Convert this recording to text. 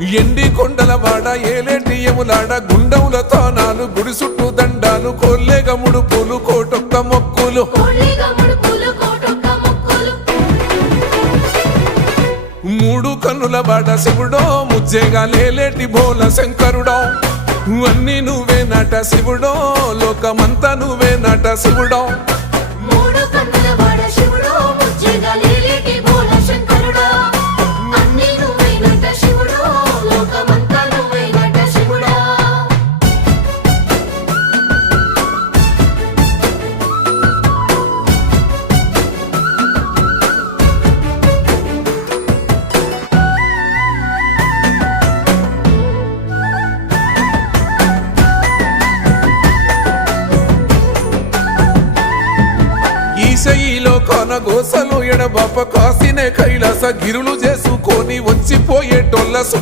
ఎండి కొండల వాడ ఏలేటి యములాడ గుండముల తానాలు గుడి చుట్టూ దండాలు కొల్లేగ ముడుపులు కోటొక్క మొక్కులు మూడు కన్నుల వాడ శివుడో ముజ్జేగా లేలేటి బోల శంకరుడో అన్ని నువ్వే నట శివుడో లోకమంతా నువ్వే నట శివుడో ఈశయిలో కొనగోసలు ఎడబాప కాసినే కైలాస గిరులు చేసుకొని వచ్చిపోయేటోళ్ళ